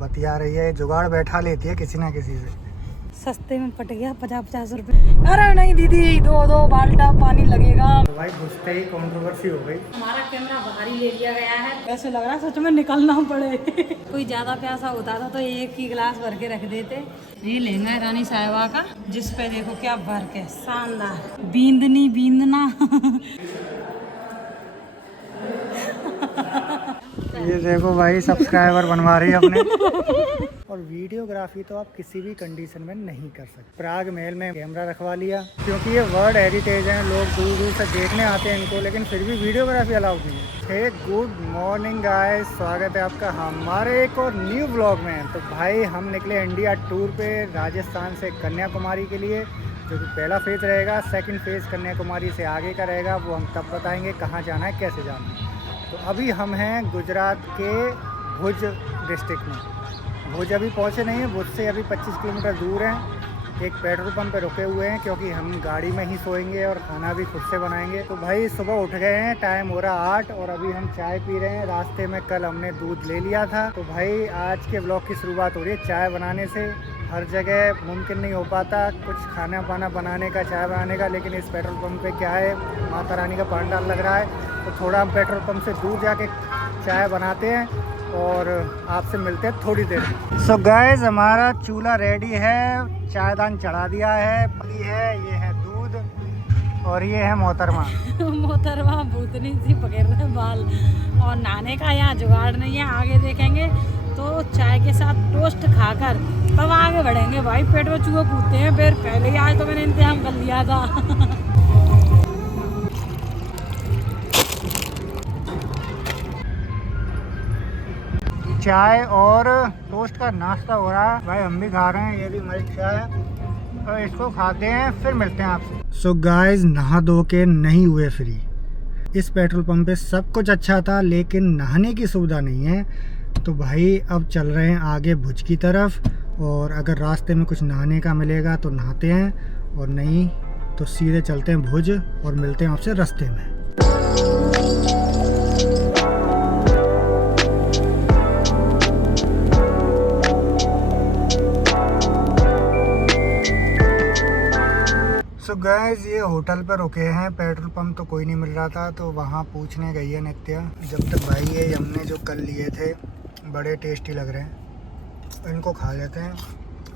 बतिया रही है, जुगाड़ बैठा लेती है किसी ना किसी से। सस्ते में पट गया 50-50 रुपए। अरे नहीं दीदी, दो बाल्टा पानी लगेगा। तो भाई घुसते ही कंट्रोवर्सी हो गई। हमारा कैमरा बाहर ही ले लिया गया है। ऐसे लग रहा है सच में निकलना पड़े। कोई ज्यादा प्यासा होता था तो एक ही गिलास भर के रख देते। ये लहंगा है रानी साहिबा का, जिस पे देखो क्या वर्क है, शानदार। बींदनी बींदना। ये देखो भाई सब्सक्राइबर बनवा रही है अपने। और वीडियोग्राफी तो आप किसी भी कंडीशन में नहीं कर सकते। प्राग महल में कैमरा रखवा लिया क्योंकि ये वर्ल्ड हेरिटेज है, लोग दूर दूर से देखने आते हैं इनको, लेकिन फिर भी वीडियोग्राफी अलाउड नहीं है। गुड मॉर्निंग गाइस, स्वागत है आपका हमारे एक और न्यू ब्लॉग में। तो भाई हम निकले इंडिया टूर पे राजस्थान से कन्याकुमारी के लिए, जो कि पहला फेज़ रहेगा। सेकंड फेज़ कन्याकुमारी से आगे का रहेगा, वो हम तब बताएंगे कहाँ जाना है, कैसे जाना है। तो अभी हम हैं गुजरात के भुज डिस्ट्रिक्ट में। भुज अभी पहुँचे नहीं हैं, भुज से अभी 25 किलोमीटर दूर हैं। एक पेट्रोल पंप पे रुके हुए हैं क्योंकि हम गाड़ी में ही सोएंगे और खाना भी खुद से बनाएंगे। तो भाई सुबह उठ गए हैं, टाइम हो रहा 8 और अभी हम चाय पी रहे हैं। रास्ते में कल हमने दूध ले लिया था। तो भाई आज के ब्लॉग की शुरुआत हो रही है चाय बनाने से। हर जगह मुमकिन नहीं हो पाता कुछ खाना पाना बनाने का, चाय बनाने का, लेकिन इस पेट्रोल पंप पे क्या है, माता रानी का पंडाल लग रहा है। तो थोड़ा हम पेट्रोल पंप से दूर जाके चाय बनाते हैं और आपसे मिलते हैं थोड़ी देर। सो गाइस हमारा चूल्हा रेडी है, चायदान चढ़ा दिया है, ये है दूध और ये है मोहतरमा। मोहतरमा भूतनी सी पकड़ रहे बाल। और नहाने का यहाँ जुगाड़ नहीं है, आगे देखेंगे। तो चाय के साथ टोस्ट खाकर तब आगे बढ़ेंगे। भाई पेट में चूहे कूदते हैं, फिर पहले ही आज तो मैंने इंतजाम कर लिया था। चाय और टोस्ट का नाश्ता हो रहा है, भाई हम भी खा रहे हैं। ये भी मिल्क चाय है, तो इसको खाते हैं फिर मिलते हैं आपसे। सो गाइस नहा धो के नहीं हुए फ्री। इस पेट्रोल पंप पे सब कुछ अच्छा था लेकिन नहाने की सुविधा नहीं है। तो भाई अब चल रहे हैं आगे भुज की तरफ, और अगर रास्ते में कुछ नहाने का मिलेगा तो नहाते हैं, और नहीं तो सीधे चलते हैं भुज और मिलते हैं आपसे रास्ते में। तो गाइस ये होटल पर रुके हैं, पेट्रोल पंप तो कोई नहीं मिल रहा था, तो वहाँ पूछने गई है नित्या। जब तक भाई ये हमने जो कल लिए थे बड़े टेस्टी लग रहे हैं, इनको खा लेते हैं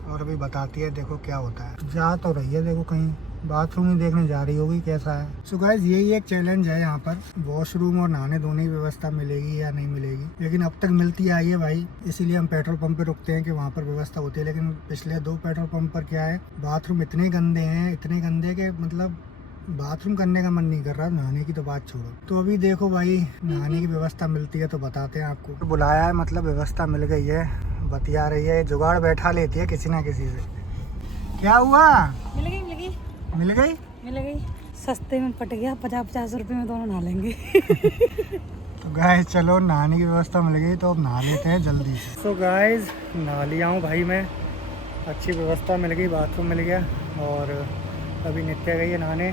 और अभी बताती है देखो क्या होता है। जा तो रही है, देखो कहीं बाथरूम ही देखने जा रही होगी कैसा है। सो गाइस यही एक चैलेंज है, यहाँ पर वॉशरूम और नहाने धोने की व्यवस्था मिलेगी या नहीं मिलेगी, लेकिन अब तक मिलती आई है भाई। इसीलिए हम पेट्रोल पंप पे रुकते हैं कि वहाँ पर व्यवस्था होती है। लेकिन पिछले 2 पेट्रोल पंप पर क्या है, बाथरूम इतने गंदे हैं, इतने गंदे कि मतलब बाथरूम करने का मन नहीं कर रहा, नहाने की तो बात छोड़ो। तो अभी देखो भाई नहाने की व्यवस्था मिलती है तो बताते हैं आपको। तो बुलाया है, मतलब व्यवस्था मिल गई है, बतिया रही है, जुगाड़ बैठा लेती है किसी ना किसी से। क्या हुआ? मिल गई मिल गई मिल गई मिल गई। सस्ते में पट गया, 50-50 रुपए में दोनों नहा लेंगे। तो गाइस चलो नहाने की व्यवस्था मिल गई तो अब नहा लेते हैं जल्दी से। तो गाइस नहा लिया हूँ भाई मैं, अच्छी व्यवस्था मिल गई, बाथरूम मिल गया, और अभी नित्या गई है नहाने।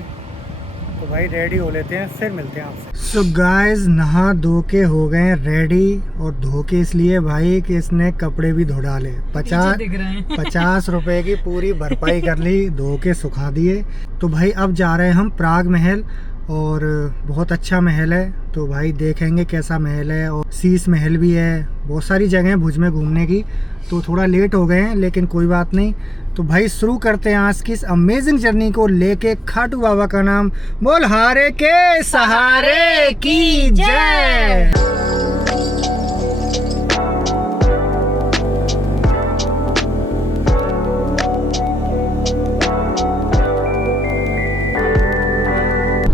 तो भाई रेडी हो लेते हैं फिर मिलते हैं आपसे। सो गाइस नहा धो के हो गए रेडी, और धो के इसलिए भाई कि इसने कपड़े भी धो डाले। 50 रुपए की पूरी भरपाई कर ली, धो के सुखा दिए। तो भाई अब जा रहे हैं हम प्राग महल, और बहुत अच्छा महल है। तो भाई देखेंगे कैसा महल है, और शीश महल भी है, बहुत सारी जगह है भुज में घूमने की। तो थोड़ा लेट हो गए हैं लेकिन कोई बात नहीं। तो भाई शुरू करते हैं आज की इस अमेजिंग जर्नी को लेके। खाटू बाबा का नाम बोल, हारे के सहारे की जय।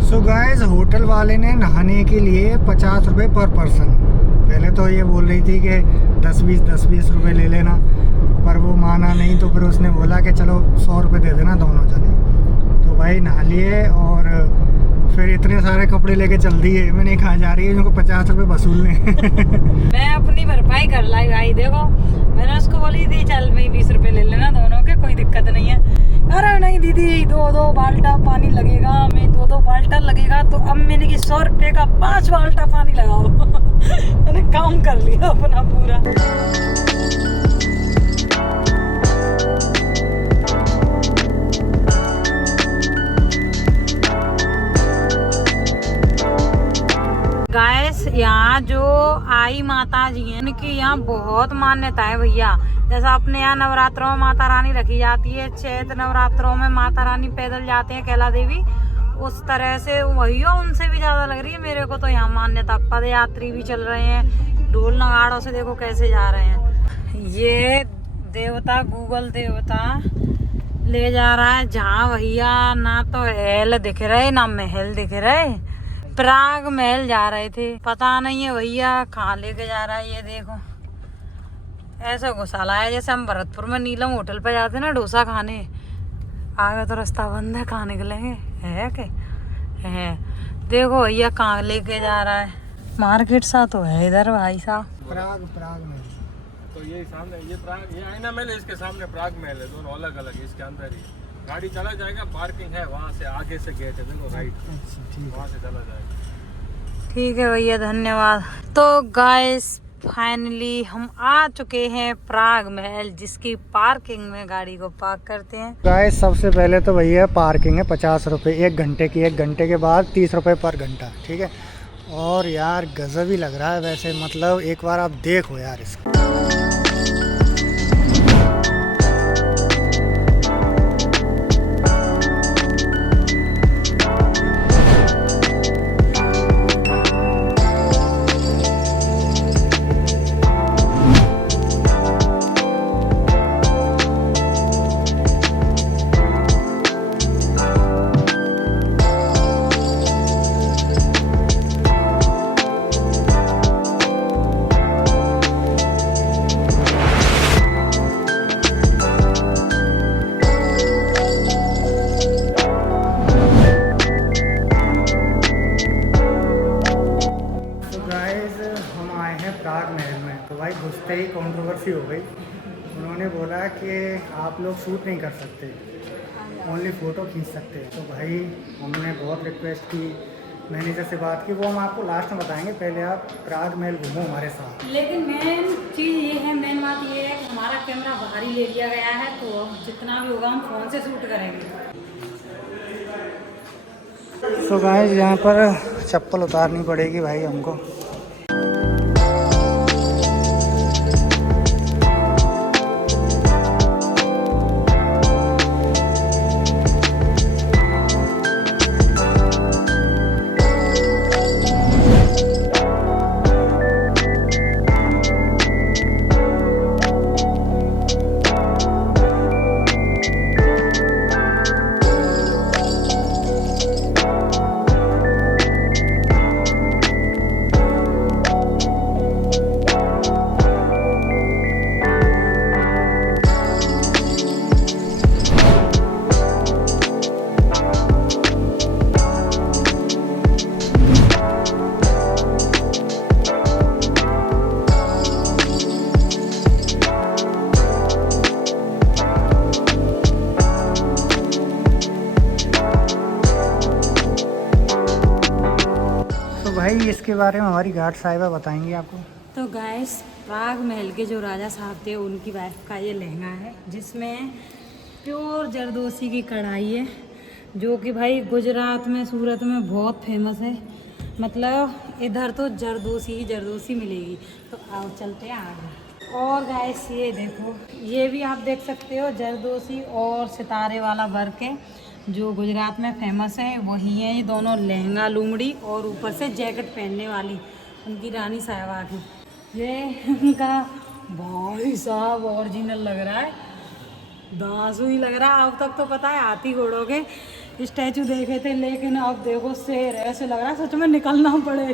सो गाइस होटल वाले ने नहाने के लिए 50 रुपये पर पर्सन। पहले तो ये बोल रही थी कि 10-20 रुपये ले लेना, पर वो माना नहीं। तो फिर उसने बोला कि चलो 100 रुपये दे देना दोनों जने। तो भाई नहा लिए और फिर इतने सारे कपड़े लेके चल दिए। मैंने कहा जा रही है उनको 50 रुपये वसूलने। मैं अपनी भरपाई कर लाई भाई। देखो मैंने उसको बोली थी चल भाई 20 रुपये ले लेना दोनों के, कोई दिक्कत नहीं है। अरे नहीं दीदी, 2 बाल्टा पानी लगेगा, मैं 2 बाल्टा लगेगा। तो अब मैंने की 100 रुपये का 5 बाल्टा पानी लगाओ। मैंने काम कर लिया अपना पूरा। आई माता जी हैं, उनकी यहाँ बहुत मान्यता है भैया। जैसा अपने यहाँ नवरात्रों में माता रानी रखी जाती है, चैत्र नवरात्रों में माता रानी पैदल जाते हैं कैला देवी, उस तरह से वही हो, उनसे भी ज्यादा लग रही है मेरे को तो यहाँ मान्यता। पद यात्री भी चल रहे हैं, ढोल नगाड़ों से देखो कैसे जा रहे हैं। ये देवता गूगल देवता ले जा रहा है जहाँ भैया ना तो हेल दिख रहे ना महल दिख रहे। प्राग महल जा रहे थे, पता नहीं है भैया कहाँ लेके जा रहा है। ये देखो ऐसा घुसाला है जैसे हम भरतपुर में नीलम होटल पे जाते ना डोसा खाने। आगे तो रास्ता बंद है, कहाँ निकलेंगे है के है। देखो भैया कहाँ लेके जा रहा है, मार्केट सा तो है इधर भाई साहब। प्राग में तो ये सामने ये प्राग, ये आईना महल है, इसके सामने प्राग महल है, दोनों अलग अलग है। इसके अंदर ही गाड़ी चला जाएगा, पार्किंग है वहाँ से आगे से गेट है, देखो राइट, वहाँ से चला जाएगा। ठीक है भैया धन्यवाद। तो गाइस फाइनली हम आ चुके हैं प्राग महल, जिसकी पार्किंग में गाड़ी को पार्क करते हैं। गाइस सबसे पहले तो भैया पार्किंग है 50 रुपये 1 घंटे की, 1 घंटे के बाद 30 रुपये पर घंटा, ठीक है। और यार गजब ही लग रहा है वैसे, मतलब एक बार आप देखो यार इसको। प्राग महल में तो भाई घुसते ही कंट्रोवर्सी हो गई। उन्होंने बोला कि आप लोग शूट नहीं कर सकते, ओनली फ़ोटो खींच सकते हैं। तो भाई हमने बहुत रिक्वेस्ट की, मैनेजर से बात की, वो हम आपको लास्ट में बताएंगे, पहले आप प्राग महल घूमो हमारे साथ। लेकिन मेन चीज़ ये है, मेन बात ये है कि हमारा कैमरा बाहर ही ले लिया गया है, तो जितना भी होगा हम फ़ोन से शूट करेंगे। तो गाइस यहाँ पर चप्पल उतारनी पड़ेगी भाई हमको। भाई इसके बारे में हमारी गार्ड साहिबा बताएंगी आपको। तो गाइस प्राग महल के जो राजा साहब थे उनकी वाइफ का ये लहंगा है, जिसमें प्योर जरदोसी की कढ़ाई है, जो कि भाई गुजरात में सूरत में बहुत फेमस है। मतलब इधर तो जरदोसी ही जरदोसी मिलेगी। तो आओ चलते हैं आगे। और गाइस ये देखो, ये भी आप देख सकते हो जरदोसी और सितारे वाला वर्क है, जो गुजरात में फेमस है वही है। ये दोनों लहंगा लुमड़ी और ऊपर से जैकेट पहनने वाली उनकी रानी साहिबा की। ये उनका भाई साहब ओरिजिनल लग रहा है, दांसू ही लग रहा है। अब तक तो पता है हाथी घोड़ों के स्टैचू देखे थे, लेकिन अब देखो शेर है, ऐसे लग रहा है सच में निकलना पड़े।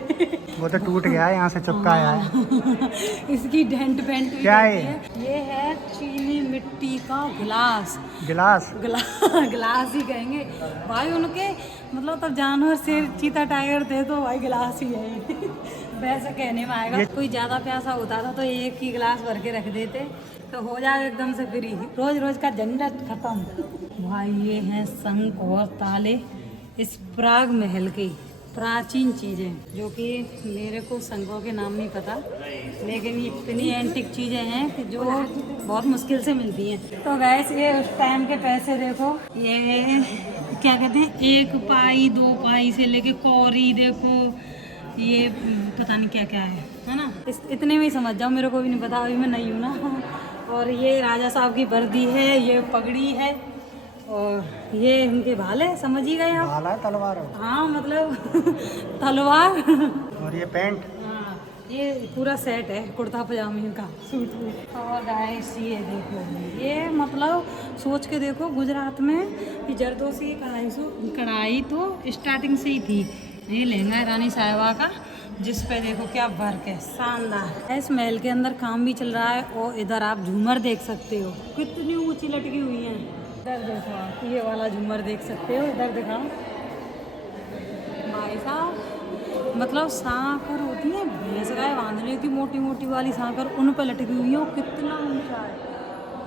वो तो टूट गया है, यहाँ से चिपकाया है। इसकी डेंट पेंट भी क्या है? ये है चीनी मिट्टी का गिलास। गिलास गिलास ही कहेंगे भाई उनके, मतलब तब जानवर शेर चीता टाइगर थे तो भाई गिलास ही है। वैसे कहने में आएगा। कोई ज़्यादा प्यासा होता था तो एक ही गिलास भर के रख देते तो हो जाए एकदम से फ्री, रोज रोज का झंझट खत्म। भाई ये हैं शंख और ताले इस प्राग महल की प्राचीन चीज़ें, जो कि मेरे को शंखों के नाम नहीं पता, लेकिन ये इतनी एंटिक चीज़ें हैं कि जो बहुत मुश्किल से मिलती हैं। तो गैस ये उस टाइम के पैसे देखो, ये क्या कहते हैं 1 पाई 2 पाई से लेके कौरी देखो, ये पता नहीं क्या क्या है ना। इतने में ही समझ जाओ, मेरे को भी नहीं पता, अभी मैं नहीं हूँ ना। और ये राजा साहब की वर्दी है, ये पगड़ी है और ये उनके भाल है, समझ ही गए आप। भाला है, तलवार है। हाँ मतलब तलवार। और ये पैंट, हाँ ये पूरा सेट है, कुर्ता पजामे का सूट वूट। और गाइस ये देखो, ये मतलब सोच के देखो, गुजरात में ये जरदोशी कढ़ाई तो स्टार्टिंग से ही थी। ये लहंगा है रानी साहिबा का, जिस पे देखो क्या वर्क है, शानदार। इस महल के अंदर काम भी चल रहा है और इधर आप झूमर देख सकते हो, कितनी ऊंची लटकी हुई है। इधर देखो आप ये वाला झूमर देख सकते हो, इधर दिखाओ भाई साहब, मतलब सांकर होती है भैंस गाय बांधने की, मोटी मोटी वाली सांकर, उन पर लटकी हुई है। और कितना ऊंचा है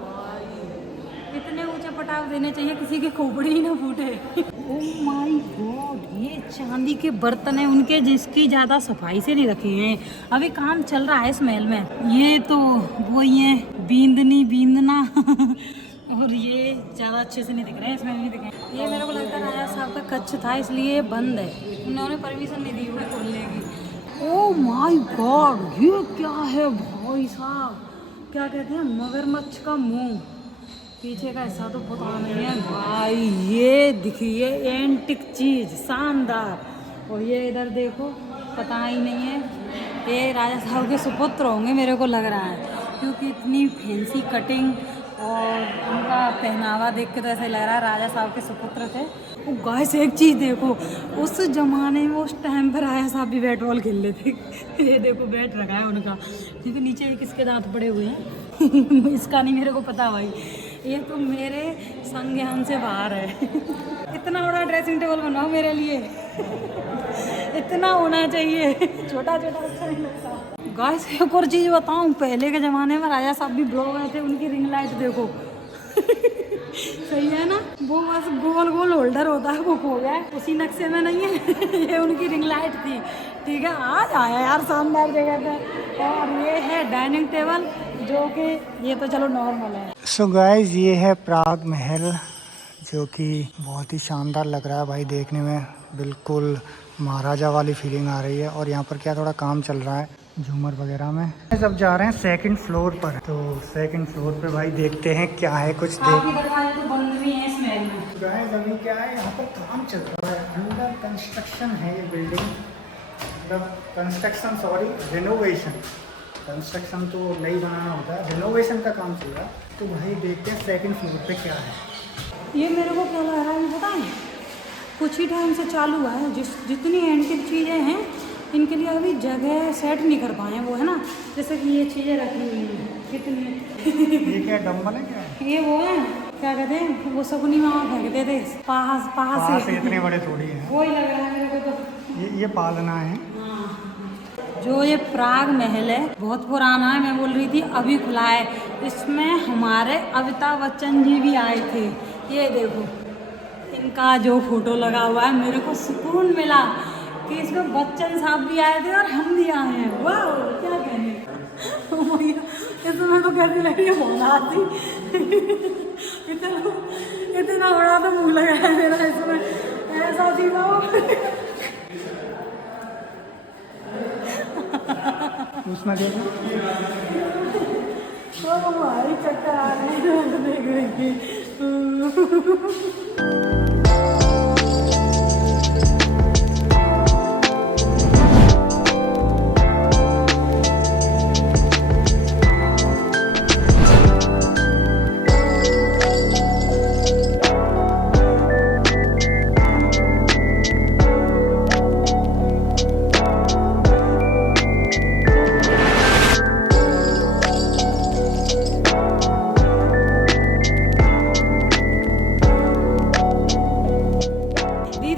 भाई, इतने ऊंचे पटाख देने चाहिए किसी की खोपड़ी ही ना फूटे। ओह माय गॉड, ये चांदी के बर्तन है उनके, जिसकी ज़्यादा सफाई से नहीं रखे हैं। अभी काम चल रहा है इस महल में। ये तो वो ये बींदना और ये ज़्यादा अच्छे से नहीं दिख रहे हैं, इसमें नहीं दिखे। ये मेरे को लगता है राजा साहब का कच्छ था, इसलिए ये बंद है, उन्होंने परमिशन नहीं दी हुई खोलने की। ओह माय गॉड, ये क्या है भाई साहब, क्या कहते हैं, मगरमच्छ का मुंह। पीछे का हिस्सा तो पता नहीं है भाई, ये दिखिए एंटिक चीज़, शानदार। और ये इधर देखो, पता ही नहीं है, ये राजा साहब के सुपुत्र होंगे मेरे को लग रहा है, क्योंकि इतनी फैंसी कटिंग और उनका पहनावा देख के तो ऐसा लग रहा है राजा साहब के सुपुत्र थे। वो गाइस एक चीज़ देखो, उस जमाने में उस टाइम पर राजा साहब भी बैट बॉल खेल लेते। ये देखो बैट रखा है उनका, क्योंकि नीचे किसके दांत पड़े हुए हैं इसका नहीं मेरे को पता भाई, ये तो मेरे संज्ञान से बाहर है। इतना बड़ा ड्रेसिंग टेबल बनाओ मेरे लिए इतना होना चाहिए, छोटा छोटा अच्छा नहीं लगता। गाइस एक और चीज़ बताऊं, पहले के ज़माने में राजा साहब भी ब्लॉग आए थे, उनकी रिंग लाइट देखो सही है ना, वो बस गोल गोल होल्डर होता है, वो खो गया है, उसी नक्शे में नहीं है ये उनकी रिंग लाइट थी। ठीक है, आज आया यार शानदार जगह पे। और ये है डाइनिंग टेबल, जो कि ये तो चलो नॉर्मल है। सो गाइस ये है प्राग महल, जो कि बहुत ही शानदार लग रहा है भाई देखने में, बिल्कुल महाराजा वाली फीलिंग आ रही है। और यहाँ पर क्या थोड़ा काम चल रहा है झूमर वगैरह में। सब जा रहे हैं सेकंड फ्लोर पर, तो सेकंड फ्लोर पे भाई देखते हैं क्या है कुछ देख। गाइस अभी क्या है, यहाँ पर काम चल रहा है, अंडर कंस्ट्रक्शन है ये बिल्डिंग, मतलब कंस्ट्रक्शन सॉरी रिनोवेशन, कंस्ट्रक्शन तो नई बनाना होता है, रिनोवेशन का काम चल रहा है। तो भाई देखते हैं सेकंड फ्लोर पे क्या है। ये मेरे को क्या लग रहा है पता है, कुछ ही टाइम से चालू हुआ है, जितनी एंटिक चीज़ें हैं इनके लिए अभी जगह सेट नहीं कर पाए हैं, वो है ना, जैसे कि ये चीज़ें रखी हुई हैं कितनी। ये क्या डम्बल है क्या है? ये वो है क्या कहते हैं, वो शकुनी मामा फेंकते थे पास से, इतने बड़े थोड़ी है, वही लग रहा है मेरे को तो। ये पालना है। जो ये प्राग महल है बहुत पुराना है, मैं बोल रही थी अभी खुला है, इसमें हमारे अमिताभ बच्चन जी भी आए थे। ये देखो इनका जो फोटो लगा हुआ है, मेरे को सुकून मिला कि इसमें बच्चन साहब भी आए थे और हम भी आए हैं। वाह क्या कहने, इसमें तो कैसी लग रही है भोलाती इतना बड़ा तो मुँह लगा है मेरा इसमें, ऐसा थी वो उसमें देखो तो भाई चक्कर आ रहे हैं देख रही थी।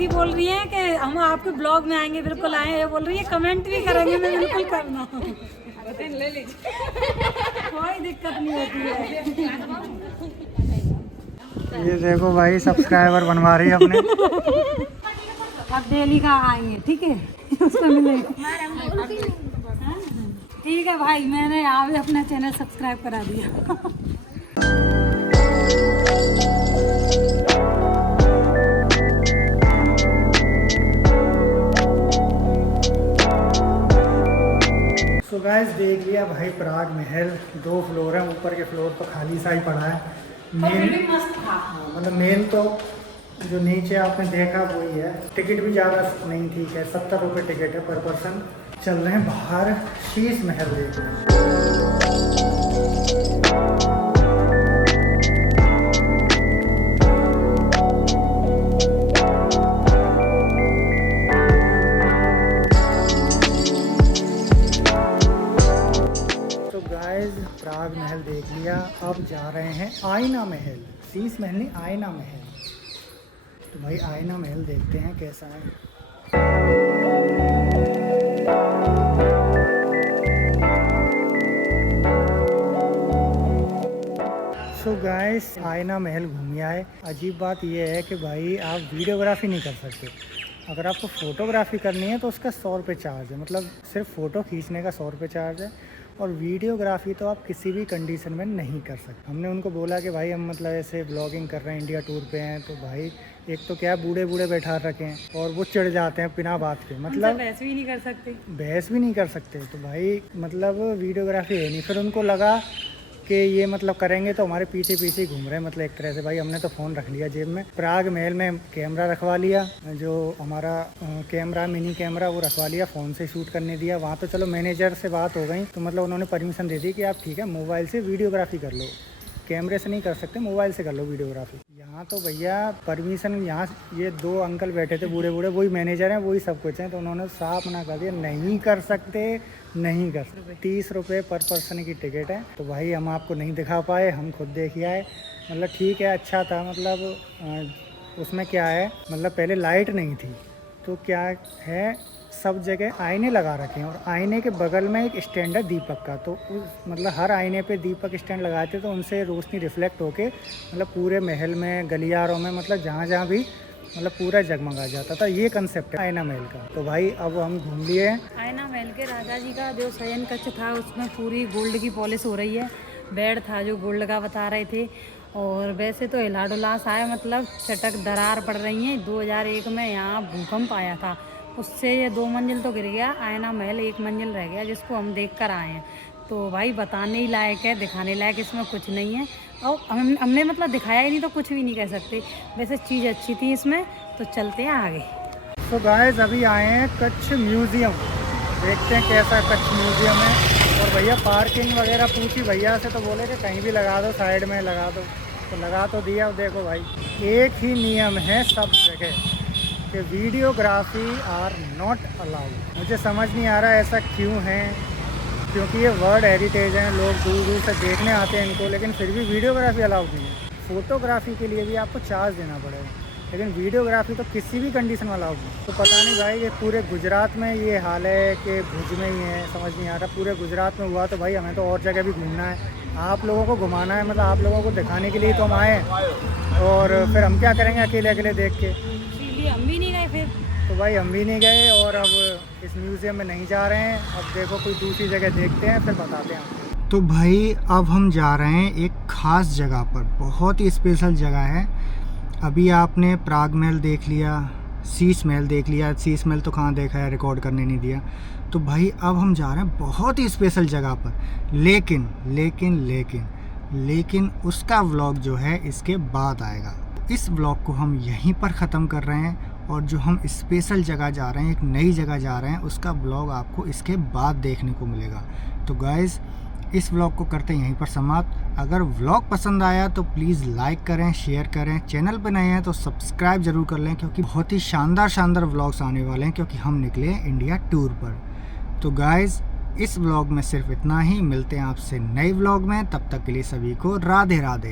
बोल रही है कि हम आपके ब्लॉग में आएंगे, बिल्कुल आए, ये बोल रही है कमेंट भी करेंगे, मैं बिल्कुल करना ले लीजिए कोई दिक्कत नहीं होती है। ये देखो भाई सब्सक्राइबर बनवा रही है अपने अब डेली का आएंगे, ठीक है उसको मिलेगा। ठीक है भाई, मैंने आप अपना चैनल सब्सक्राइब करा दिया। तो तो गाइस देख लिया भाई प्राग महल, 2 फ्लोर है, ऊपर के फ्लोर तो खाली सा ही पड़ा है। मेन मस्त था। मतलब मेन तो जो नीचे आपने देखा वही है। टिकट भी ज़्यादा नहीं, ठीक है, 70 रुपये टिकट है पर पर्सन। चल रहे हैं बाहर शीश महल देखने। तो गाइस प्राग महल देख लिया, अब जा रहे हैं आईना महल। शीश महल नहीं, आईना महल। तो भाई आईना महल देखते हैं कैसा है। सो गाइस आईना महल घूम आए। अजीब बात यह है कि भाई आप वीडियोग्राफी नहीं कर सकते। अगर आपको फ़ोटोग्राफी करनी है तो उसका 100 रुपये चार्ज है, मतलब सिर्फ फ़ोटो खींचने का 100 रुपये चार्ज है। और वीडियोग्राफी तो आप किसी भी कंडीशन में नहीं कर सकते। हमने उनको बोला कि भाई हम मतलब ऐसे ब्लॉगिंग कर रहे हैं, इंडिया टूर पे हैं, तो भाई एक तो क्या बूढ़े बूढ़े बैठा रखे हैं और वो चिढ़ जाते हैं बिना बात के, मतलब बहस भी नहीं कर सकते। बहस भी नहीं कर सकते। तो भाई मतलब वीडियोग्राफी है नहीं। फिर उनको लगा कि ये मतलब करेंगे तो हमारे पीछे पीछे घूम रहे हैं, मतलब एक तरह से। भाई हमने तो फ़ोन रख लिया जेब में, प्राग महल में कैमरा रखवा लिया, जो हमारा कैमरा मिनी कैमरा वो रखवा लिया, फ़ोन से शूट करने दिया। वहाँ तो चलो मैनेजर से बात हो गई, तो मतलब उन्होंने परमिशन दे दी कि आप ठीक है मोबाइल से वीडियोग्राफी कर लो, कैमरे से नहीं कर सकते, मोबाइल से कर लो वीडियोग्राफी। यहाँ तो भैया परमिशन, यहाँ ये 2 अंकल बैठे थे बूढ़े बूढ़े, वही मैनेजर हैं, वही सब कुछ हैं, तो उन्होंने साफ मना कर दिया नहीं कर सकते, नहीं कर सकते। 30 रुपये पर पर्सन की टिकट है। तो भाई हम आपको नहीं दिखा पाए, हम खुद देखिए आए। मतलब ठीक है, अच्छा था। मतलब उसमें क्या है, मतलब पहले लाइट नहीं थी, तो क्या है सब जगह आईने लगा रखे हैं और आईने के बगल में एक स्टैंड है दीपक का। तो उस मतलब हर आईने पे दीपक स्टैंड लगाए थे, तो उनसे रोशनी रिफ्लेक्ट होके मतलब पूरे महल में, गलियारों में, मतलब जहाँ जहाँ भी मतलब पूरा जगमगा जाता था। ये कंसेप्ट है आईना महल का। तो भाई अब हम घूम लिए। आईना महल के राजा जी का जो शयन कक्ष था उसमें पूरी गोल्ड की पॉलिश हो रही है। बेड था जो गोल्ड का बता रहे थे। और वैसे तो हिला डुला सा है, मतलब चटक दरार पड़ रही है। 2001 में यहाँ भूकंप आया था, उससे ये 2 मंजिल तो गिर गया, आईना महल 1 मंजिल रह गया, जिसको हम देख कर आए हैं। तो भाई बताने ही लायक है, दिखाने लायक इसमें कुछ नहीं है। और हमने मतलब दिखाया ही नहीं तो कुछ भी नहीं कह सकते। वैसे चीज़ अच्छी थी इसमें। तो चलते हैं आगे। तो गाइस अभी आए हैं कच्छ म्यूज़ियम, देखते हैं कैसा कच्छ म्यूज़ियम है। और भैया पार्किंग वगैरह पूछी भैया से, तो बोले कि कहीं भी लगा दो, साइड में लगा दो। तो लगा तो दिया। अब देखो भाई एक ही नियम है सब जगह कि वीडियोग्राफी आर नॉट अलाउड। मुझे समझ नहीं आ रहा ऐसा क्यों है, क्योंकि ये वर्ल्ड हेरिटेज है, लोग दूर दूर से देखने आते हैं इनको, लेकिन फिर भी वीडियोग्राफी अलाउड नहीं है। फ़ोटोग्राफी के लिए भी आपको चार्ज देना पड़ेगा, लेकिन वीडियोग्राफी तो किसी भी कंडीशन में अलाउड नहीं। तो पता नहीं भाई ये पूरे गुजरात में ये हाल है कि भुज में ही है, समझ नहीं आ रहा। पूरे गुजरात में हुआ तो भाई हमें तो और जगह भी घूमना है, आप लोगों को घुमाना है, मतलब आप लोगों को दिखाने के लिए तो हम आए हैं। और फिर हम क्या करेंगे अकेले अकेले देख के, इसीलिए हम भी नहीं गए फिर। तो भाई हम भी नहीं गए और अब इस म्यूज़ियम में नहीं जा रहे हैं। अब देखो कोई दूसरी जगह देखते हैं, फिर बताते हैं आपको। तो भाई अब हम जा रहे हैं एक ख़ास जगह पर, बहुत ही स्पेशल जगह है। अभी आपने प्राग महल देख लिया, शीश महल देख लिया। शीश महल तो कहाँ देखा है, रिकॉर्ड करने नहीं दिया। तो भाई अब हम जा रहे हैं बहुत ही स्पेशल जगह पर, लेकिन लेकिन लेकिन लेकिन उसका व्लॉग जो है इसके बाद आएगा। इस व्लॉग को हम यहीं पर ख़त्म कर रहे हैं, और जो हम स्पेशल जगह जा रहे हैं, एक नई जगह जा रहे हैं, उसका व्लॉग आपको इसके बाद देखने को मिलेगा। तो गाइज़ इस व्लॉग को करते हैं यहीं पर समाप्त। अगर व्लॉग पसंद आया तो प्लीज़ लाइक करें, शेयर करें। चैनल पर नए हैं तो सब्सक्राइब ज़रूर कर लें, क्योंकि बहुत ही शानदार व्लॉग्स आने वाले हैं, क्योंकि हम निकले हैं इंडिया टूर पर। तो गाइज़ इस व्लॉग में सिर्फ इतना ही। मिलते हैं आपसे नए व्लॉग में, तब तक के लिए सभी को राधे राधे।